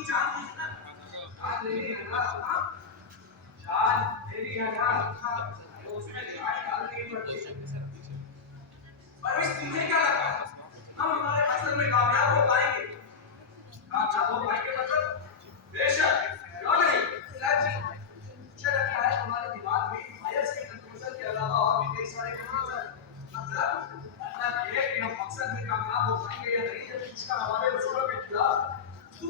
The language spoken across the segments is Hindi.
की जान ली है ना, जान ले ली है ना, हाँ? जान ले ली है ना, हाँ? तो उसमें दिखाई डाल नहीं पड़ती। पर इस तुम्हें क्या लगता है हम हमारे फसल में कामयाब हो पाएंगे? कामयाब हो पाएंगे मतलब बेशक क्यों नहीं सच। मुझे लगता है हमारे दिमाग में आयस के कंक्लूजन के अलावा और भी कई सारे कंक्लूजन मतलब ये कि हम मकसद में कामयाब हो पाएंगे या नहीं, जब इसका हमारे उसूलों के खिलाफ तो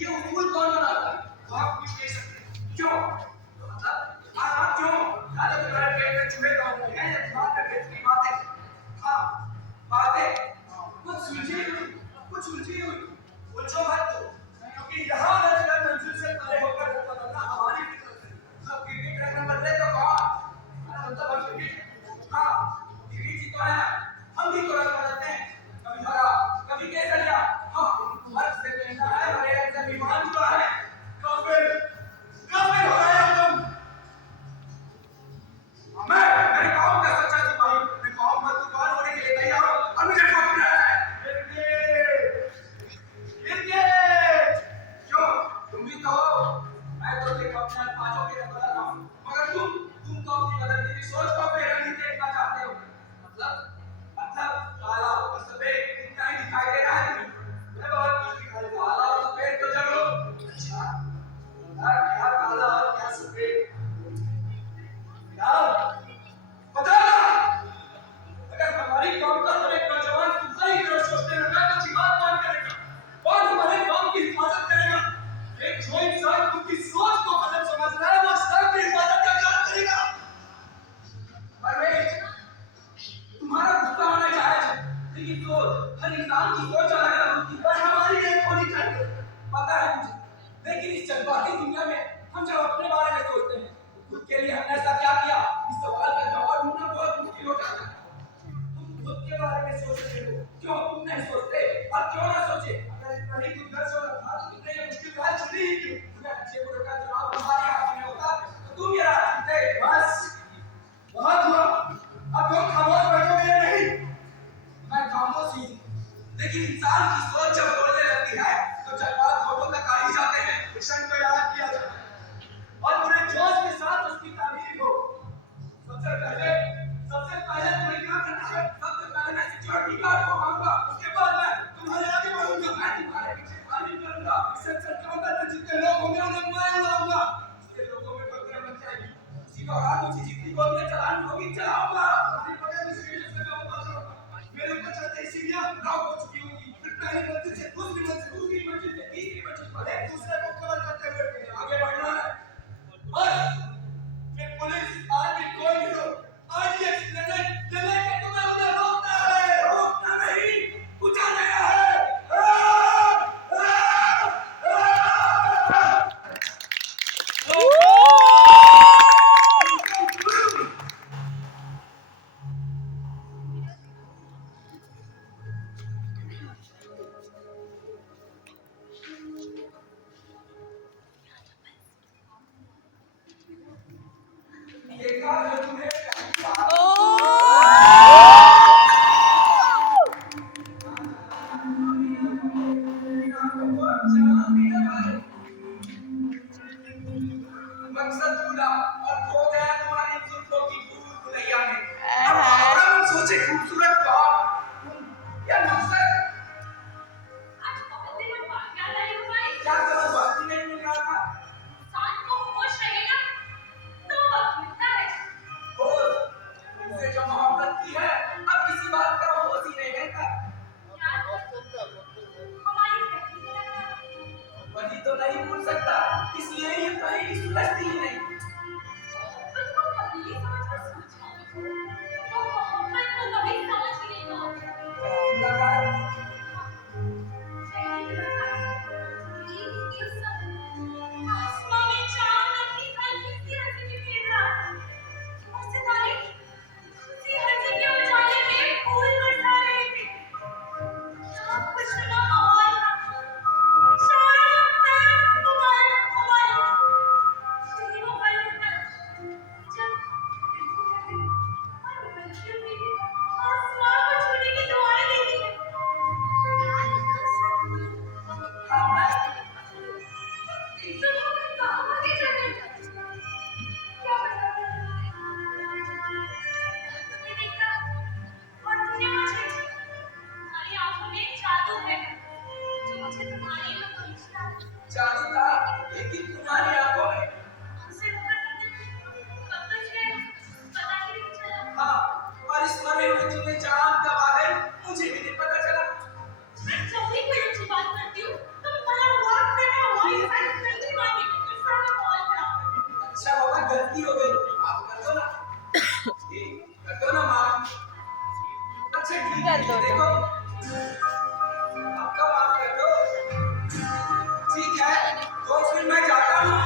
ये उसूल कौन बनाता है वो आप कुछ नहीं सकते। क्यों मतलब आप क्यों या तो तुम्हारे पेट में चूहे दौड़ रहे हैं या दिमाग में बेहतरीन बातें, हाँ बातें कुछ सुलझी हुई, कुछ उलझी हुई, उलझो मत तो, क्योंकि यहाँ अगर मंजिल से परे होकर बदलना हमारी फितरत है। अब क्रिकेट रंग बदले तो कौन मतलब हम क्रिकेट, हाँ क्रिकेट जी तो है, हम भी तो रंग बदलते हैं, कभी हरा कभी केसरिया, हाँ वर्ष से कहना है और एक से बीमार हुआ है तो फिर हो रहा है तुम। मेरे कौम का सच्चा सिपाही, मैं कौम का कुर्बान होने के लिए तैयार हूँ और मुझे ठोक रहा है क्रिकेट। क्यों तुम भी तो हो, मैं तो सिर्फ अपने अल्फाजों के बदल रहा हूँ, मगर तुम तो अपनी बदलती हुई सोच को बेरंगी देखना चाहते हो। मतलब काला और सफेद इतना ही दिखाई दे रहा है तुम्हें, मैं बहुत कुछ दिखाई दे काला और सफेद तो चलो अच्छा क्या काला और क्या सफेद यार बता अगर हमारी कौम का हर एक नौजवान तुम्हारी तरह सोचने लगा तो जिहाद कौन करेगा, कौन हमारे कौम की हिफाजत करेगा? एक जो इंसान खुद की सोच को गलत समझ रहा है वो सर की हिफाजत का क्या करेगा? परवेज तुम्हारा गुस्सा होना जायज है, लेकिन सोच हर इंसान की सोच अलग अलग होती है और हमारी एक होनी चाहिए, पता है मुझे। लेकिन इस जज्बाती दुनिया में हम जब अपने बारे में सोचते हैं खुद के लिए हमने ऐसा क्या किया, इस सवाल का जवाब ढूंढना बहुत मुश्किल हो जाता है। तुम खुद के बारे में सोच रहे हो, क्यों तुम नहीं सोचते और क्यों ना सोचे? अगर इतना ही तुम दर्द हो रहा तो तुमने ये मुश्किल राह चुनी ही क्यों? अगर अच्छे बुरे का चुनाव तुम्हारे हाथ में होता तो तुम ये राह चुनते। बस बहुत हुआ, अब तुम खामोश बैठोगे या नहीं? मैं खामोश ही, लेकिन इंसान की सोच जब बोलने लगती है तो जज्बात होठों तक आ ही जाते हैं, क्षण को याद किया जाता है और पूरे जोश के साथ उसकी तारीफ हो। सबसे पहले तुम्हें क्या करना है? सबसे पहले मैं सिक्योरिटी गार्ड को मांगूंगा, उसके बाद मैं तुम्हारे आगे बढ़ूंगा, मैं तुम्हारे पीछे फायरिंग करूंगा, इससे काउंटर में जितने लोग होंगे उन्हें मैं उड़ाऊंगा, इससे लोगों में पकड़ मच जाएगी। उसी दौरान मुझे जितनी गोलियां चलानी होगी चलाऊंगा, तुम्हारी पकड़ मुश्किल से मैं ऊपर चढ़ूंगा, मेरे ऊपर चढ़ते ही सीढ़ियां नाव हो चुकी होंगी, फिर पहली मंजिल से दूसरी मंजिल से तीसरी मंजिल पर एक दूसरे को कवर करते हुए आगे बढ़ना है। बस फिर पुलिस आर्मी कोई भी हो मुझे तुम्हारी में कोई रिश्ता जानी था, लेकिन तुम्हारी आंखों में हमसे होकर कब से पता ही नहीं चला। हाँ, और इस मरे हुए तुम्हें जान कब आ गई मुझे भी नहीं पता चला। मैं जब भी कोई अच्छी बात करती हूँ तो तुम्हारा वॉक करना वॉइस सेट करती मांगी फिर सारा कॉल खराब कर देती हूँ। अच्छा बाबा गलती हो गई, आप कर दो ना, कर दो ना माँ। अच्छा ठीक है, देखो आपका माफ कर दो। ठीक है, तो फिर मैं जाता हूँ।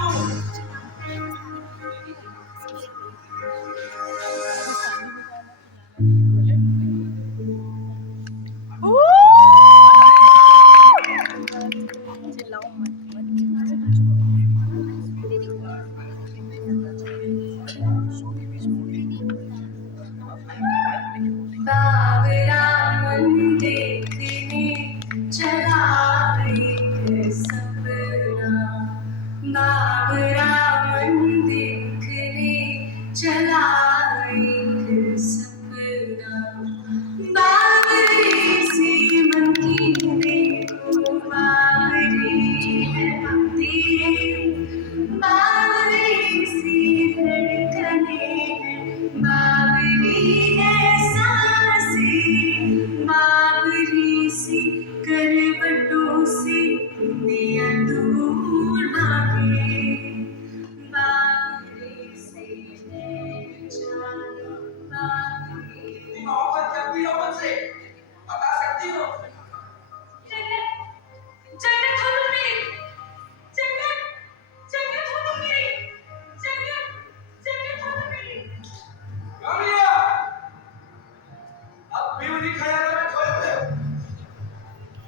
बाबरा मन देखने चला एक सपना, बाबरा मन देखने चला एक सपना, बाबरी सी मन की देखो बाबरी है दिल, बाबरी सी धड़कने हैं, बाबरी है सांसें, बाबरी सी करवटों से दिया दूर भागे, बाबरी से नैन जाने, बाबरी मोहब्बत जब भी हो मुझसे बता सकती हो। जन्नत जन्नत हो तुम मेरी, जन्नत जन्नत हो तुम मेरी, जन्नत जन्नत हो तुम मेरी। गामिया, अब भी उन्हीं ख्यालों में खोए हुए हो।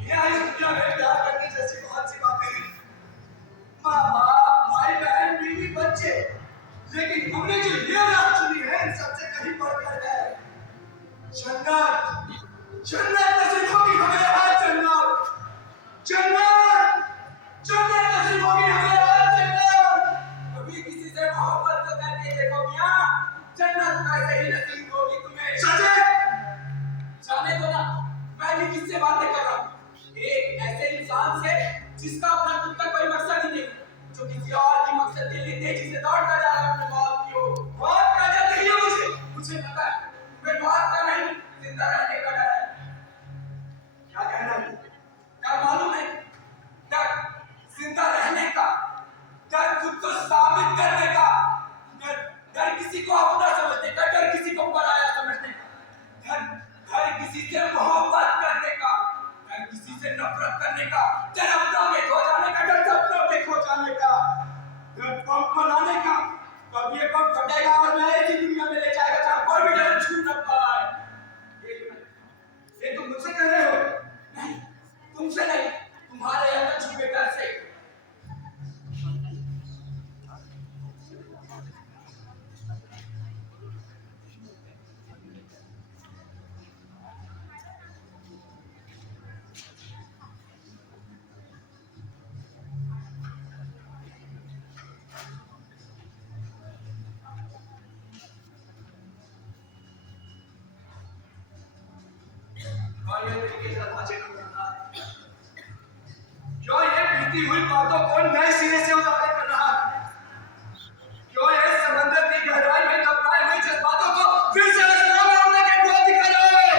यहाँ इस दुनिया में प्यार करने जैसी बहुत सी बातें हैं। माँ बाप, भाई बहन, बीवी बच्चे, लेकिन हमने जो ये राह चुनी है इन सबसे कहीं बढ़कर है। जन्नत, जन्नत नसीब होगी हमें आज जन्नत, जन्नत, जन्नत नसीब होगी हमें आज जन्नत। कभी किसी से मोहब्बत तो करके देखो मियाँ, जन्नत वैसे ही नसीब होगी तुम्हें। सचे जाने दो ना, मैं भी किससे बातें कर रहा हूँ। एक ऐसे इंसान से जिसका अपना खुद का कोई मकसद ही नहीं, जो किसी और की मकसद के लिए तेजी से दौड़ता जा रहा है अपने मौत की ओर। मौत का डर नहीं है मुझे पता है, तुम्हें मौत का नहीं जिंदा रहने का डर है। क्या कहना है? डर मालूम है? डर जिंदा रहने का, डर खुद को साबित करने का, डर डर किसी को अपना समझने का, डर किसी को पराया समझने का, डर डर किसी से मोहब्बत करने का, डर किसी से नफरत करने का, डर अपनों के खो जाने का, डर सपनों के खो जाने का, डर बम बनाने का। कब ये बम फटेगा और मैं ऐसी दुनिया में ले जाएगा जहाँ कोई भी डर छू न पाए। ये तुम मुझसे कह रहे हो? नहीं, तुमसे नहीं, तुम्हारे अंदर छुपे डर से। और ये दिल के दरवाजे को खोलना है। क्यों ये बीती हुई बातों को नए सिरे से उजागर कर रहा है? क्यों ये समंदर की गहराई में दबाए हुए जज्बातों को फिर से आसमान में उड़ने के ख्वाब दिखा रहा है?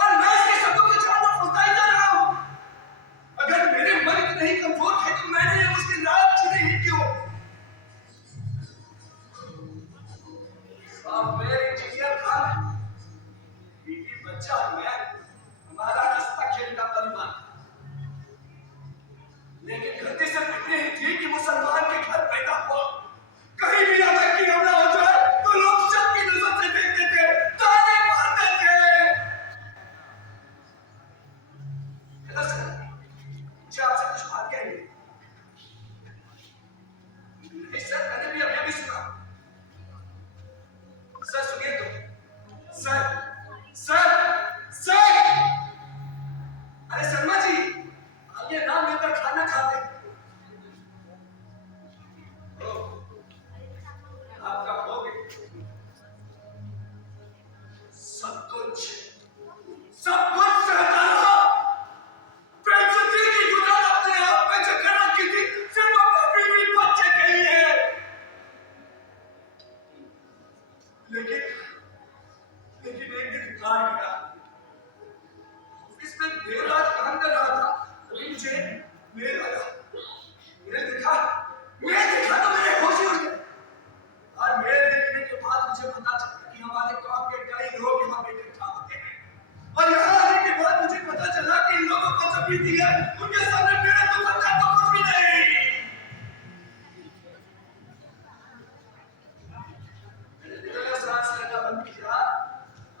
और मैं इसके शब्दों के जवाब फुसलाई जा रहा हूँ। अगर मेरे मन इतने ही कमजोर थे तो मैंने ये मुश्किल रात चुनी ही क्यों? अब मेरी जिगर खान, बीवी बच्चा मैं, हमारा रिश्ता खेल का परिवार, लेकिन गलती से फिक्र ही थी कि मुसलमान के घर पैदा हुआ। कहीं भी आतंकी हमला हो जाए तो लोग शक की नजर से देखते थे, ताने मारते थे। हेलो सर, मुझे आपसे कुछ बात कहनी है। नहीं सर, मैंने भी अभी सुना। सर सुनिए तो, सर सर सर, अरे शर्मा जी, आइए नाम लेकर खाना खा ले। बीती है, उनके सामने मेरे तो सत्ता तो कुछ भी नहीं। मैंने सांस लेना बंद किया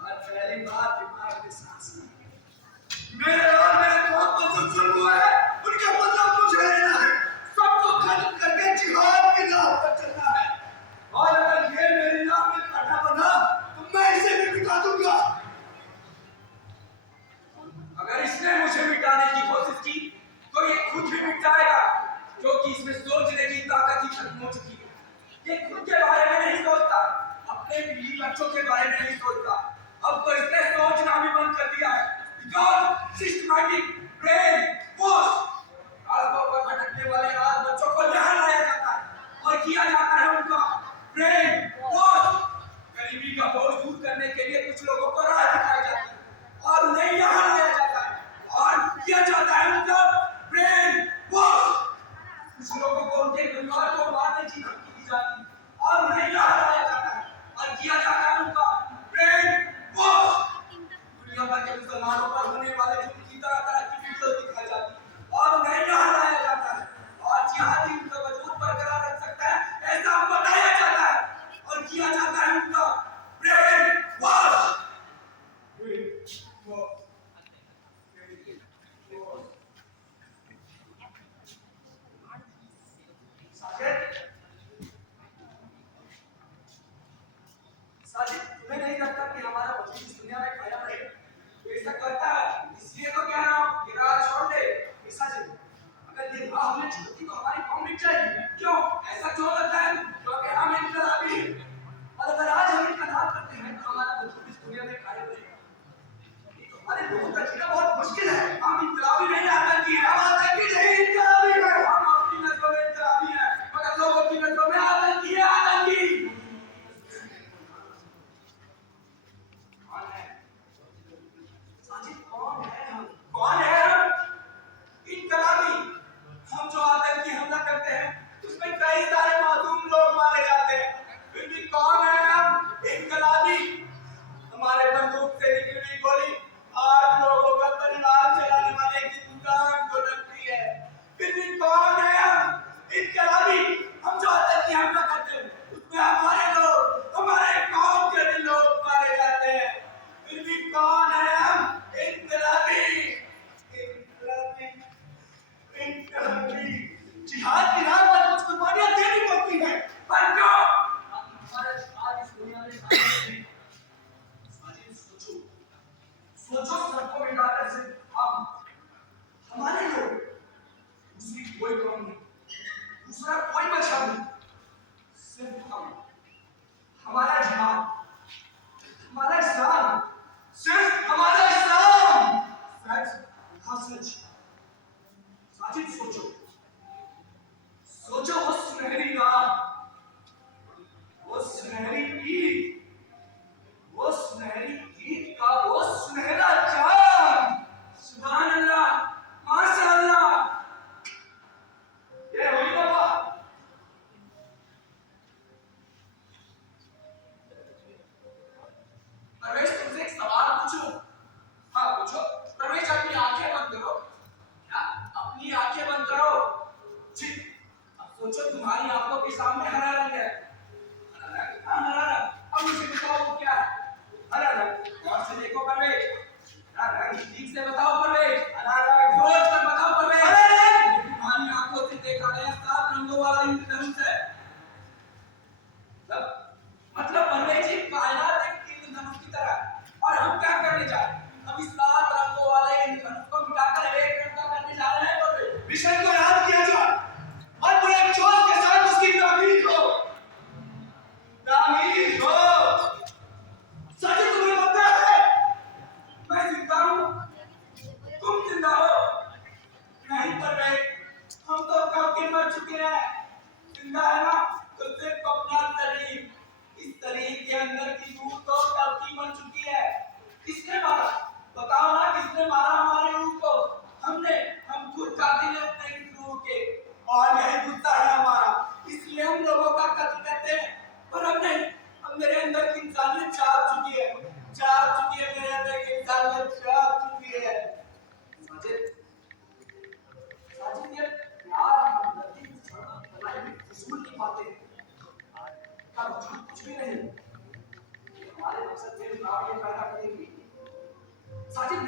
और पहली बार दिमाग में सांस ली। मेरे और मेरे बहुत पसंद शुरू हुआ है, उनके मतलब मुझे लेना है, सबको खत्म करके जिहाद की राह पर चलना है। और अगर ये मेरी राह में कांटा बना तो मैं इसे भी मिटा दूंगा। अगर इसने मुझे मिटाने की कोशिश की तो ये खुद भी मिट जाएगा, क्योंकि इसमें सोचने की ताकत ही खत्म हो चुकी है। ये खुद के बारे में नहीं सोचता, अपने बीवी बच्चों के बारे में नहीं सोचता। अब तो इसने सोचना भी बंद कर दिया है। बिकॉज़ सिस्टमैटिक ब्रेन वॉश, रास्तों पर भटकने वाले अनाथ बच्चों को यहाँ लाया जाता है और किया जाता है उनका ब्रेन वॉश। गरीबी का बोझ दूर करने के लिए कुछ लोगों को राह दिखाई जाती है और उन्हें यहाँ लाया जाता है और किया जाता है उनका ब्रेन वॉश। कुछ लोगों को उनके परिवार को मारने की धमकी दी जाती है और उन्हें यहाँ लाया जाता है और किया जाता है उनका ब्रेन वॉश। दुनिया भर के मुसलमानों पर होने वाले जुल्म की तरह तरह की वीडियो दिखाई जाती है और उन्हें यहाँ लाया जाता है और जिहादी उनका वजूद बरकरार रख सकता है ऐसा बताया जाता है और किया जाता है उनका ब्रेन वॉश। साजिद, तुम्हें नहीं लगता कि हमारा वजूद इस दुनिया में कायम रहे? ऐसा करता है, इसलिए तो कह रहा हूँ कि राह छोड़ दे। साजिद, अगर ये राह हमने छोड़ दी तो हमारी कौम मिट जाएगी। क्यों ऐसा क्यों लगता है? क्योंकि हम इनकलाबी हैं और अगर आज हम इनकलाब करते हैं तो हमारा वजूद इस दुनिया में कायम रहेगा। तो हमारे लोगों का जीना बहुत मुश्किल है। हम इनकलाबी नहीं, आतंकी हैं। हम आतंकी नहीं, इनकलाबी हैं। हम अपनी नस्लों में इनकलाबी हैं मगर लोगों की नस्लों में आतंकी है। आतंकी कौन है हम? इनकलाबी। हम जो आतंकी हमला करते हैं उसमें कई सारे मासूम लोग मारे जाते हैं, फिर भी कौन है हम? इनकलाबी। हमारे बंदूक से निकली हुई गोली 8 लोगों का परिवार चलाने वाले की दुकान को लगती है, फिर भी कौन है हम? इनकलाबी। हम जो आतंकी हमला करते हैं उसमें हमारे लोग, हमारे कौम के भी लोग मारे जाते हैं, फिर भी कौन है हम? इनकलाबी। जिहाद की राह पर कुछ कुर्बानियां देनी पड़ती हैं, पर क्यों? हमारे जिहाद इस दुनिया में शामिल नहीं। सोचो, सोचो सबको मिटाकर सिर्फ हम, हमारे लोग, दूसरी कोई कौम नहीं, दूसरा कोई मजहब नहीं, सिर्फ हम, हमारा जिहाद, हमारा इस्लाम, सिर्फ हमारा इस्लाम। सच साजिद, सोचो, सोचो वो सुनहरी रात, वो सुनहरी ईद, वो सुनहरी ईद का वो सुनहरा चांद। सुभान अल्लाह, माशाअल्लाह। ये हुई ना बात। परवेश, तुमसे एक सवाल पूछूं? हाँ पूछो। परवेश, अपनी आंखें बंद करो। क्या? अपनी आंखें बंद करो। ठीक, अब सोचो तुम्हारी आंखों के सामने हरा रंग है। हरा रंग? हाँ हरा रंग। अब मुझे बताओ वो क्या है? हरा रंग। गौर से देखो परवेश, हरा रंग ठीक से बताओ परवेश। हरा रंग सोच कर बताओ परवेश। हरा रंग तुम्हारी आंखों से देखा गया 7 रंगों वाला इंद्रधनुष है। मतलब परवेश जी, कायनात एक इंद्रधनुष की तरह है और हम क्या करने जा रहे हैं? हम इस 7 रंगों वाले इंद्रधनुष को मिटाकर एक रंग का करने जा रहे हैं परवेश। विषय को याद किया जाए और पूरे जोश के साथ उसकी तामीर हो, तामीर हो। सच तुम्हें पता है मैं जिंदा हूँ,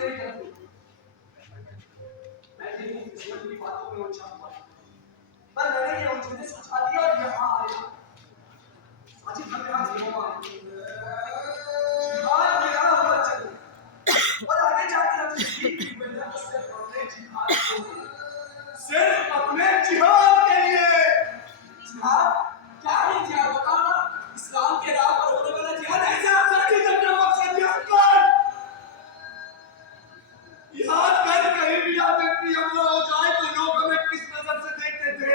मेरी तरफ देखो। मैं भी किस्मत की बातों में उलझा हुआ था, पर मैंने ये उलझने सुलझा दिया और यहाँ आया। आज घर में आज यहाँ आया। जिहाद मेरा हुआ चल और आगे जाके हम सीख मिलना तो सिर्फ अपने जिहाद के लिए, सिर्फ अपने जिहाद के लिए। जिहाद क्या है? जिहाद बताओ ना। इस्लाम के राह पर होने वाला जिहाद ऐसा आसानी से अपना मकसद याद कर। याद कर, कहीं भी आतंकी हमला हो जाए तो लोग हमें किस नजर से देखते थे,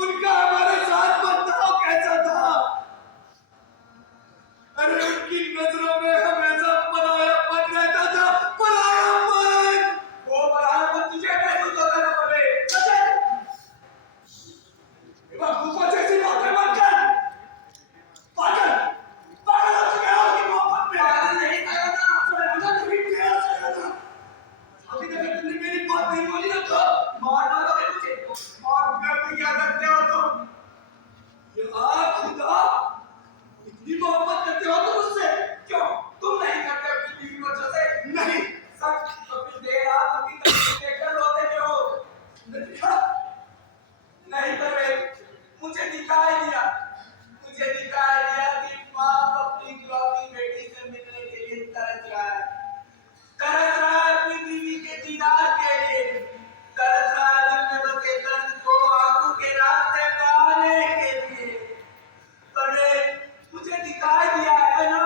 उनका हमारे साथ बर्ताव कैसा था। अरे उनकी नजरों में हमेशा परायापन रहता था, परायापन। वो परायापन तुझे कैसे होता ना पड़े। भूखों जैसी बातें मत कर। पागल पागल हो चुके हो उसकी मोहब्बत में। पागल नहीं था ना, सुलेमान भी तेरा सही था। अभी तक तुमने मेरी बात नहीं बोली ना तो मार डालोगे मुझे। और मैं भी क्या करते हो तुम? यार खुदा, इतनी मोहब्बत करते हो तुम मुझसे? क्यों तुम नहीं करते अपनी बीवी बच्चों से? नहीं। सच तो फिर देर रात उनकी तकलीफ देखकर रोते क्यों हो? देखा नहीं करे, मुझे दिखाई दिया कि बाप अपनी इकलौती बेटी से मिलने के लिए तरस रहा है अपनी बीवी के दीदार के लिए, तरस रहा है दिल में बसे दर्द को आंखों के रास्ते पे आने के लिए। पर मुझे दिखाई दिया है ना।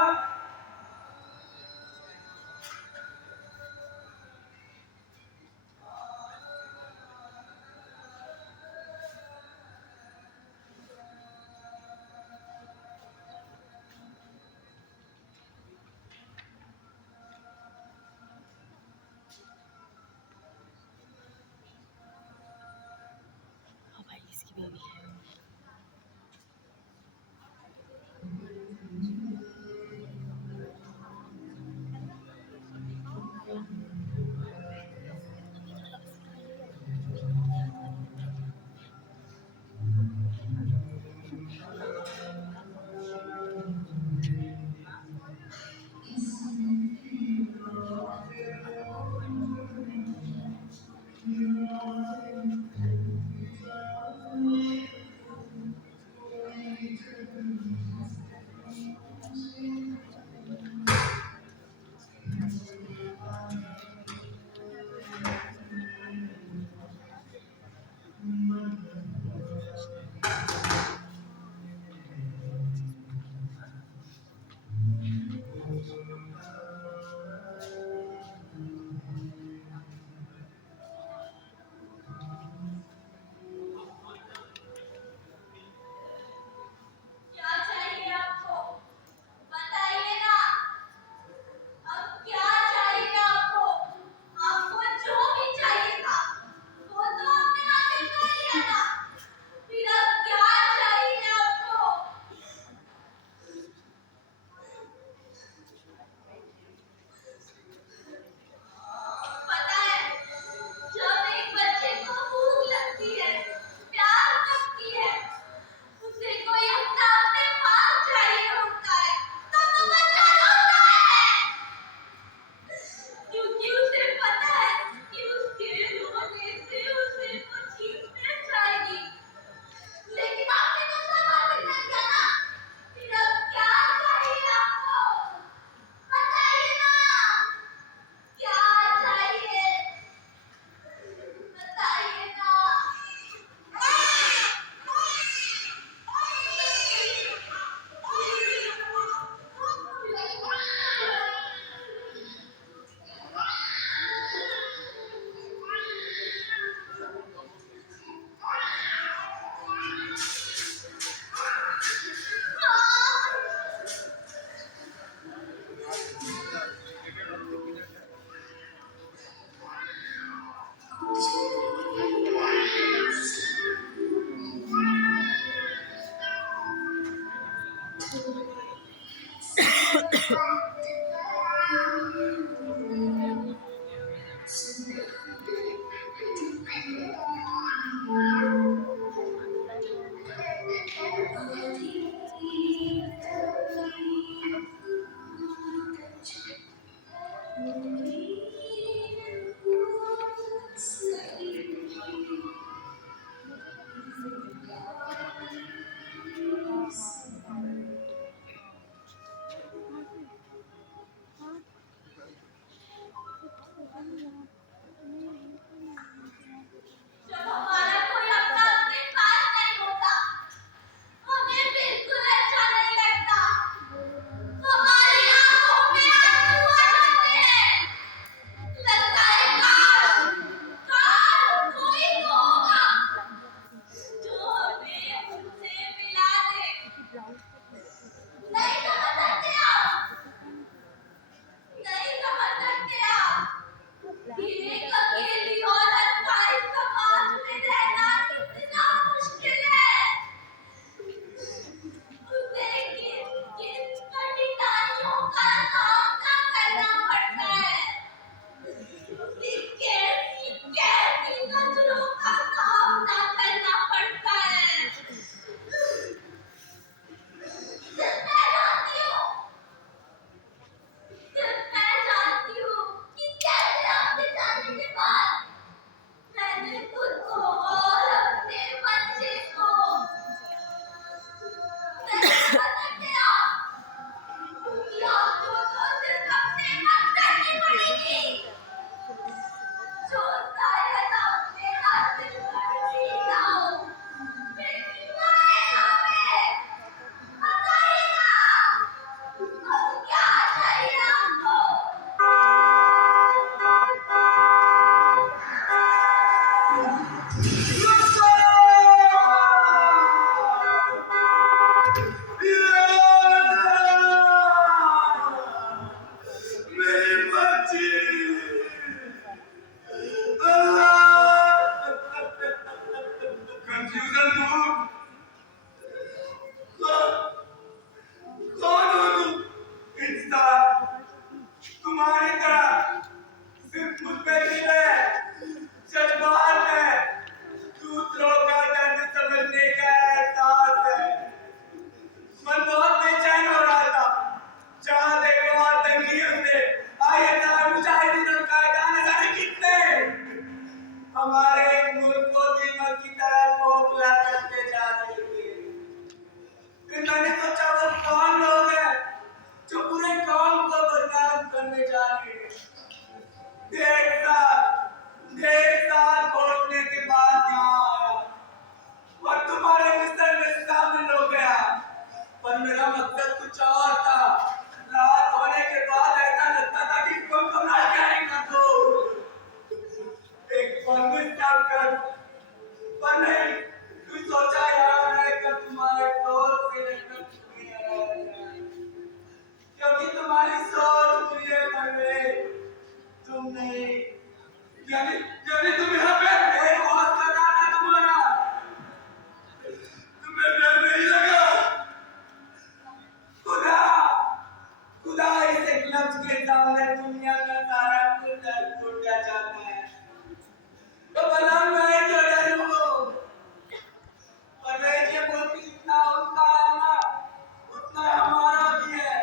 हाँ भाई इसकी बेबी है। क्या चाहिए आपको? बताइए ना। अब क्या चाहिए आपको? आपको जो भी चाहिए था वो तो आपने हासिल कर लिया था। फिर अब क्या चाहिए आपको? पता है, जब एक बच्चे को भूख लगती है, प्यास लगती है, उसे कोई अपना अपने पास चाहिए होता है, तब वो बच्चा रोता है। क्योंकि उसे पता है कि उसके रोने से उसे वो चीज मिल जाएगी। लेकिन आपने तो सब हासिल कर लिया ना। फिर अब क्या चाहिए आपको? बताइए ना। क्या चाहिए? बताइए ना। तुम्हारी तरह सिर्फ मुझ पे दिल है, जज्बात है, दूसरों का दर्द समझने का एहसास है। मन बहुत बेचैन हो रहा था, जहाँ देखो आतंकियों से ISI मुजाहिदीन और कायदा न जाने कितने हमारे मुल्क को दीमक की तरह खोखला करते जा रहे थे। फिर मैंने सोचा वो कौन लोग हैं जो पूरे कौम को बदनाम करने जा रहे हैं। डेढ़ साल खोजने के बाद यहाँ आया और तुम्हारे मिशन में शामिल हो गया। पर मेरा मकसद कुछ और था। रात होने के बाद ऐसा लगता था कि तुम कमरा जारी कर दो, एक बंदिश कर। पर नहीं, तू सोचा यार है कि तुम्हारे दोस्त से निकल चुकी है, क्योंकि तुम्हारी सोच मुझे बने तुम नहीं। यानी तुम यहाँ पे बहुत कर रहा था तुम्हारा, तुम्हें डर नहीं लगा? खुदा खुदा इस एक लफ्ज के सामने दुनिया का सारा कुछ डर टूट जाता है। तो भला मैं जो डरूं, और देखिए मुल्क जितना उनका है ना, उतना हमारा भी है।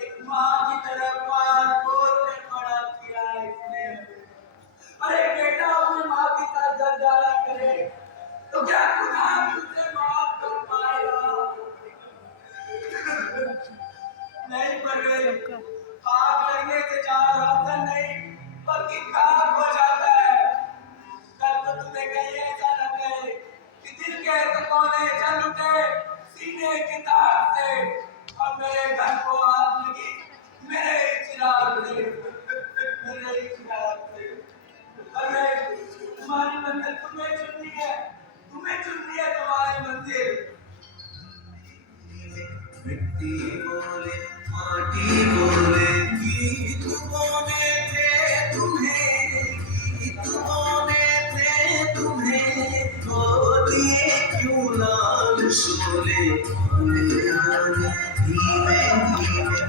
एक माँ की तरह पाल पोस कर बड़ा किया है इसने। अरे बेटा अपनी माँ के साथ गद्दारी करे तो क्या खुदा भी उसे माफ कर पाएगा? नहीं परवेज, आग लगने से जहाँ रोशन नहीं बल्कि खाक हो जाता है। कल को तुम्हें कहीं ऐसा न कहे कि दिल के कोने जल उठे सीने के दाग से और मेरे घर को आग लगी मेरे चिराग से, मेरे चिराग से। अरे तुम्हारी मंजिल तुम्हें चुननी है, तुम्हें चुननी है तुम्हारी मंजिल। मिट्टी बोले माटी बोले गीत बोले थे तुम्हें, गीत बोले थे तुम्हें, खो दिए क्यों लाल शोले, बोले आने धीमे धीमे।